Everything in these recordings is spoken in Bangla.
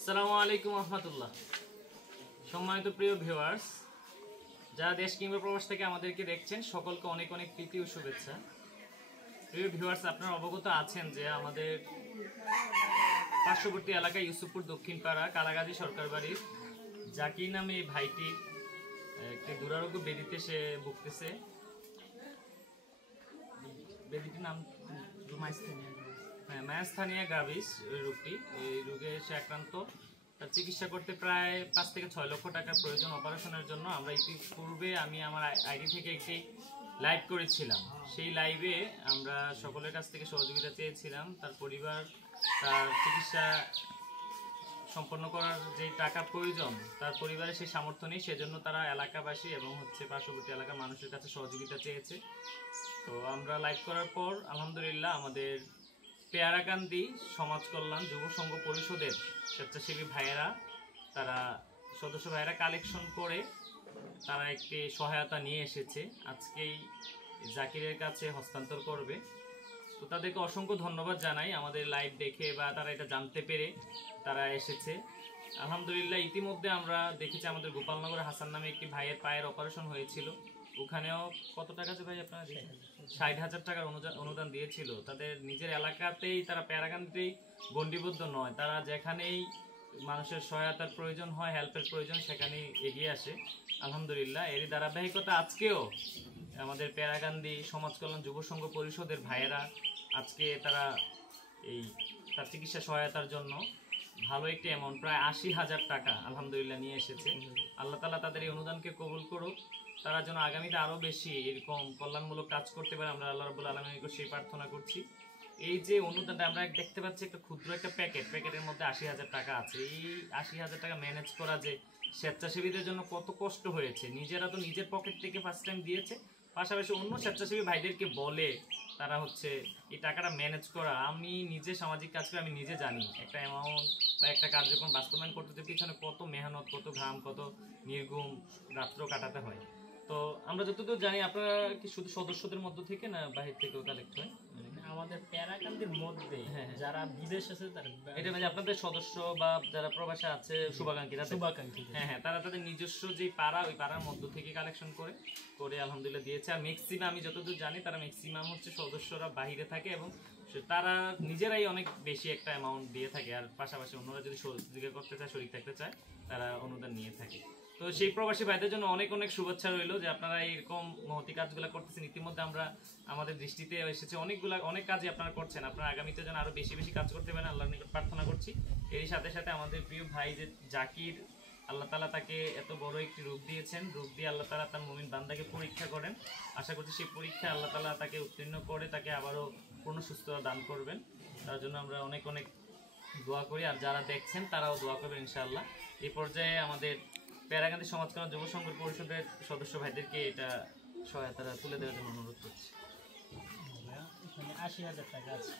আসসালামু আলাইকুম রহমতুল্লাহ। সম্মানিত প্রিয় ভিউয়ার্স, যারা দেশ কিংবা প্রবাস থেকে আমাদেরকে দেখছেন, সকলকে অনেক অনেক প্রীতি ও শুভেচ্ছা। প্রিয় ভিউয়ার্স, আপনারা অবগত আছেন যে আমাদের পার্শ্ববর্তী এলাকায় ইউসুফপুর দক্ষিণ পাড়া কালাগাজী সরকার বাড়ির জাকির নামে এই ভাইটি একটি দুরারোগ্য ব্যাধিতে সে ভুগতেছে। ব্যাধিটির নাম মায়াস্থানিয়া গ্রাভিস রোগটি। এই রোগে সে আক্রান্ত। তার চিকিৎসা করতে প্রায় 5 থেকে 6 লক্ষ টাকার প্রয়োজন অপারেশনের জন্য। আমরা ইতিপূর্বে আমি আমার আইডি থেকে একটি লাইভ করেছিলাম। সেই লাইভে আমরা সকলের কাছ থেকে সহযোগিতা চেয়েছিলাম। তার পরিবার তার চিকিৎসা সম্পন্ন করার যে টাকা প্রয়োজন, তার পরিবারের সেই সামর্থ্য নেই, সেজন্য তারা এলাকাবাসী এবং পার্শ্ববর্তী এলাকার মানুষের কাছে সহযোগিতা চেয়েছে। তো আমরা লাইভ করার পর আলহামদুলিল্লাহ আমাদের পেয়ারাকান্দি সমাজ কল্যাণ যুব সংঘ পরিষদের স্বেচ্ছাসেবী ভাইয়েরা, তারা সদস্য ভাইয়েরা কালেকশন করে তারা একটি সহায়তা নিয়ে এসেছে, আজকেই জাকিরের কাছে হস্তান্তর করবে। তো তাদেরকে অসংখ্য ধন্যবাদ জানাই আমাদের লাইভ দেখে বা তারা এটা জানতে পেরে তারা এসেছে। আলহামদুলিল্লাহ ইতিমধ্যে আমরা দেখেছি আমাদের গোপালনগর হাসান নামে একটি ভাইয়ের পায়ের অপারেশন হয়েছিল। ওখানেও কত টাকা আছে ভাই আপনারা? 60,000 টাকার অনুদান দিয়েছিল। তাদের নিজের এলাকাতেই, তারা পেয়ারাকান্দিতেই গণ্ডিবদ্ধ নয়, তারা যেখানেই মানুষের সহায়তার প্রয়োজন হয়, হেল্পের প্রয়োজন, সেখানেই এগিয়ে আসে। আলহামদুলিল্লাহ এরই ধারাবাহিকতা আজকেও আমাদের পেয়ারাকান্দি সমাজ কল্যাণ যুব সংঘ পরিষদের ভাইয়েরা আজকে তারা তার চিকিৎসা সহায়তার জন্য ভালো একটি অ্যামাউন্ট, প্রায় 80,000 টাকা আলহামদুলিল্লাহ নিয়ে এসেছে। আল্লাহ তাআলা তাদের এই অনুদানকে কবুল করুক। তারা যেন আগামীতে আরও বেশি এরকম কল্যাণমূলক কাজ করতে পারে, আমরা আল্লাহ রাব্বুল আলামিনের সেই প্রার্থনা করছি। এই যে অনুদানটা আমরা দেখতে পাচ্ছি, একটা ক্ষুদ্র একটা প্যাকেটের মধ্যে 80,000 টাকা আছে। এই 80,000 টাকা ম্যানেজ করা যে স্বেচ্ছাসেবীদের জন্য কত কষ্ট হয়েছে। নিজেরা তো নিজের পকেট থেকে ফার্স্ট টাইম দিয়েছে, পাশাপাশি অন্য স্বেচ্ছাসেবী ভাইদেরকে বলে তারা এই টাকাটা ম্যানেজ করা। আমি নিজে সামাজিক কাজ করে আমি নিজে জানি একটা অ্যামাউন্ট বা একটা কার্যক্রম বাস্তবায়ন করতে পিছনে কত মেহনত, কত ঘাম, কত নির্ঘুম রাত্র কাটাতে হয়। তো আমরা যতদূর জানি, আপনারা কি শুধু সদস্যদের মধ্য থেকে না বাহির থেকেও কালেক্ট হয়? আমাদের পেয়ারাকান্দির মধ্যে যারা বিদেশ আছে তারা এটা মানে আপনাদের সদস্য বা যারা প্রবাসে আছে শুভাকাঙ্ক্ষী, হ্যাঁ, তারা তাদের নিজস্ব যে পাড়া, ওই পাড়ার মধ্য থেকে কালেকশন করে আলহামদুলিল্লাহ দিয়েছে। আর ম্যাক্সিমাম আমি যতদূর জানি তারা ম্যাক্সিমাম সদস্যরা বাহিরে থাকে এবং তারা নিজেরাই অনেক বেশি একটা অ্যামাউন্ট দিয়ে থাকে। আর পাশাপাশি অন্যরা যদি সহযোগিতা করতে চায়, শরীর থাকতে চায়, তারা অনুদান নিয়ে থাকে। তো সেই প্রবাসী ভাইদের জন্য অনেক অনেক শুভেচ্ছা রইল যে আপনারা এরকম মহতি কাজগুলো করতেছেন। ইতিমধ্যে আমাদের দৃষ্টিতে এসেছে অনেক কাজই আপনারা করছেন। আপনারা আগামীতে যেন আরো বেশি বেশি কাজ করতে পারেন, আল্লাহর নিকট প্রার্থনা করছি। এরই সাথে সাথে আমাদের প্রিয় ভাই যে জাকির, আল্লাহ তাআলা তাকে এত বড় একটি রূপ দিয়েছেন, রূপ দিয়ে আল্লাহ তাআলা তার মুমিন বান্দাকে পরীক্ষা করেন। আশা করছি সেই পরীক্ষায় আল্লাহ তাআলা তাকে উত্তীর্ণ করে তাকে আবারও পূর্ণ সুস্থতা দান করবেন। তার জন্য আমরা অনেক অনেক দোয়া করি, আর যারা দেখছেন তারাও দোয়া করবেন ইনশাআল্লাহ। এই পর্যায়ে আমাদের পেয়ারাকান্দি সমাজ কল্যাণ যুব সংঘ পরিষদের সদস্য ভাইদেরকে এটা সহায়তা তুলে দেওয়ার জন্য অনুরোধ করছি। 80,000 টাকা আছে।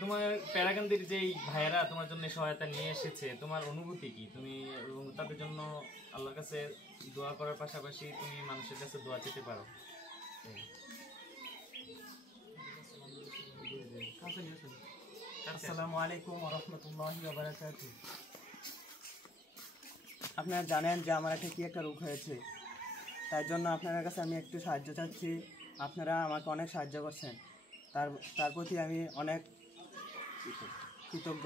তোমার পেয়ারাকান্দির যেই ভাইয়েরা তোমার জন্য সহায়তা নিয়ে এসেছে, তোমার অনুভূতি কি? তুমি তাদের জন্য আল্লাহর কাছে দোয়া করার পাশাপাশি তুমি মানুষের কাছে দোয়া চেতে পারো। আসসালামু আলাইকুম ওয়া রাহমাতুল্লাহি ওয়া বারাকাতুহু। আপনারা জানেন যে আমার একটা রোগ হয়েছে, তাই জন্য আপনার কাছে আমি একটু সাহায্য চাচ্ছি। আপনারা আমাকে অনেক সাহায্য করছেন, তার প্রতি আমি অনেক কৃতজ্ঞ।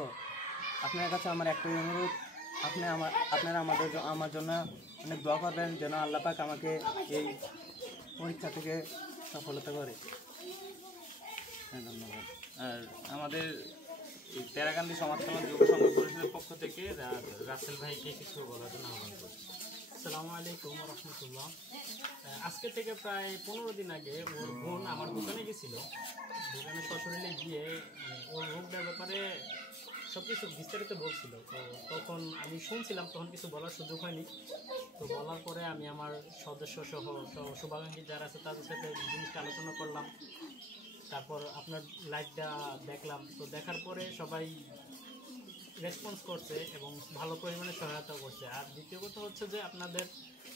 আপনার কাছে আমার একটাই অনুরোধ, আপনারা আমার জন্য অনেক দোয়া করবেন যেন আল্লাহ পাক আমাকে এই পরীক্ষা থেকে সফলতা করে। হ্যাঁ, ধন্যবাদ। আর আমাদের পেয়ারাকান্দি সমাজ কল্যাণ যুব সংঘ পরিষদের পক্ষ থেকে রাসেল ভাইকে কিছু বলার জন্য আহ্বান করছি। আসসালামু আলাইকুম ওয়া রাহমাতুল্লাহ। আজকে থেকে প্রায় 15 দিন আগে ওর বোন আমার দোকানে গেছিল। দোকানে সশরীরে গিয়ে ওর রোগটার ব্যাপারে সব কিছু বিস্তারিত বলছিল। তো তখন আমি শুনছিলাম, তখন কিছু বলার সুযোগ হয়নি। তো বলার পরে আমি আমার সদস্য সহ শুভাকাঙ্ক্ষী যারা আছে তাদের সাথে জিনিসটা আলোচনা করলাম। তারপর আপনার লাইভটা দেখলাম। তো দেখার পরে সবাই রেসপন্স করছে এবং ভালো পরিমাণে সহায়তা করছে। আর দ্বিতীয় কথা হচ্ছে যে আপনাদের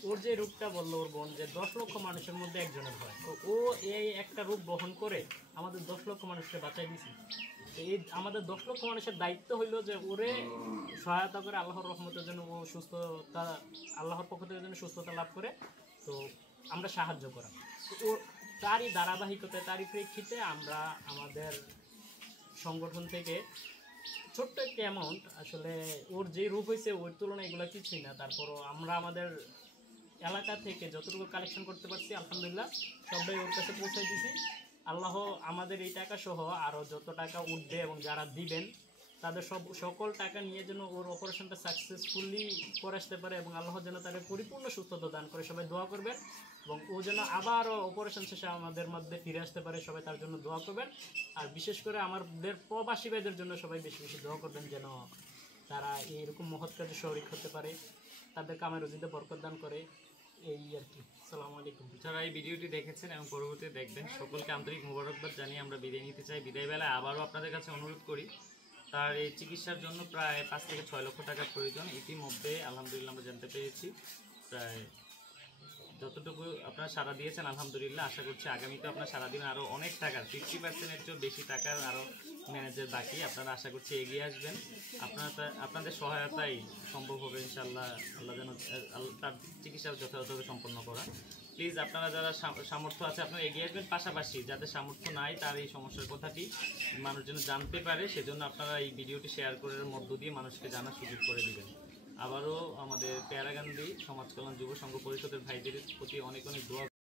ওর যে রূপটা বললো ওর বোন, যে 10 লক্ষ মানুষের মধ্যে একজনের হয়, তো ও এই একটা রূপ বহন করে আমাদের 10 লক্ষ মানুষকে বাঁচাই দিয়েছে। তো এই আমাদের 10 লক্ষ মানুষের দায়িত্ব হইলো যে ওরে সহায়তা করে আল্লাহর রহমতের জন্য ও সুস্থতা, আল্লাহর পক্ষ থেকে যেন সুস্থতা লাভ করে, তো আমরা সাহায্য করা। তো ওর তারই ধারাবাহিকতায়, তারই প্রেক্ষিতে আমরা আমাদের সংগঠন থেকে ছোট্ট একটা অ্যামাউন্ট, আসলে ওর যে রূপ হয়েছে ওর তুলনায় এগুলো কিছুই না, তারপরও আমরা আমাদের এলাকা থেকে যতটুকু কালেকশন করতে পারছি আলহামদুলিল্লাহ সবাই ওর কাছে পৌঁছে দিছি। আল্লাহ আমাদের এই টাকা সহ আরও যত টাকা উঠবে এবং যারা দিবেন তাদের সকল টাকা নিয়ে যেন ওর অপারেশনটা সাকসেসফুলি করে আসতে পারে এবং আল্লাহ যেন তাদের পরিপূর্ণ সুস্থতা দান করে। সবাই দোয়া করবেন এবং ও যেন আবারও অপারেশন শেষে আমাদের মধ্যে ফিরে আসতে পারে, সবাই তার জন্য দোয়া করবেন। আর বিশেষ করে আমাদের প্রবাসী ভাইদের জন্য সবাই বেশি বেশি দোয়া করবেন যেন তারা এইরকম মহৎ কাজে শরিক হতে পারে, তাদের কামে রুজিতে বরকত দান করে। এই আর কি। আসসালামু আলাইকুম। যারা এই ভিডিওটি দেখেছেন এবং পরবর্তীতে দেখবেন সকলকে আন্তরিক মোবারকবাদ জানিয়ে আমরা বিদায় নিতে চাই। বিদায় বেলায় আবারও আপনাদের কাছে অনুরোধ করি, তার এই চিকিৎসার জন্য প্রায় 5 থেকে 6 লক্ষ টাকার প্রয়োজন। ইতিমধ্যে আলহামদুলিল্লাহ আমরা জানতে পেরেছি প্রায় যতটুকু আপনারা সাড়া দিয়েছেন আলহামদুলিল্লাহ, আশা করছি আগামীতে আপনারা সাড়া দিবেন। আরও অনেক টাকার 50%-এর চেয়েও বেশি টাকার আরও ম্যানেজের বাকি, আপনারা আশা করছি এগিয়ে আসবেন। আপনাদের সহায়তাই সম্ভব হবে ইনশাআল্লাহ। আল্লাহ যেন তার চিকিৎসা যথাযথভাবে সম্পন্ন করা। প্লিজ আপনারা যারা সামর্থ্য আছে আপনারা এগিয়ে আসবেন, পাশাপাশি যাদের সামর্থ্য নাই তার এই সমস্যার কথাটি মানুষ যেন জানতে পারে সেজন্য আপনারা এই ভিডিওটি শেয়ার করার মধ্য দিয়ে মানুষকে জানার সুযোগ করে দিবেন। আবারও আমাদের পেয়ারাগান্ধী সমাজ কল্যাণ যুব সংঘ পরিষদের ভাইদের প্রতি অনেক অনেক দোয়া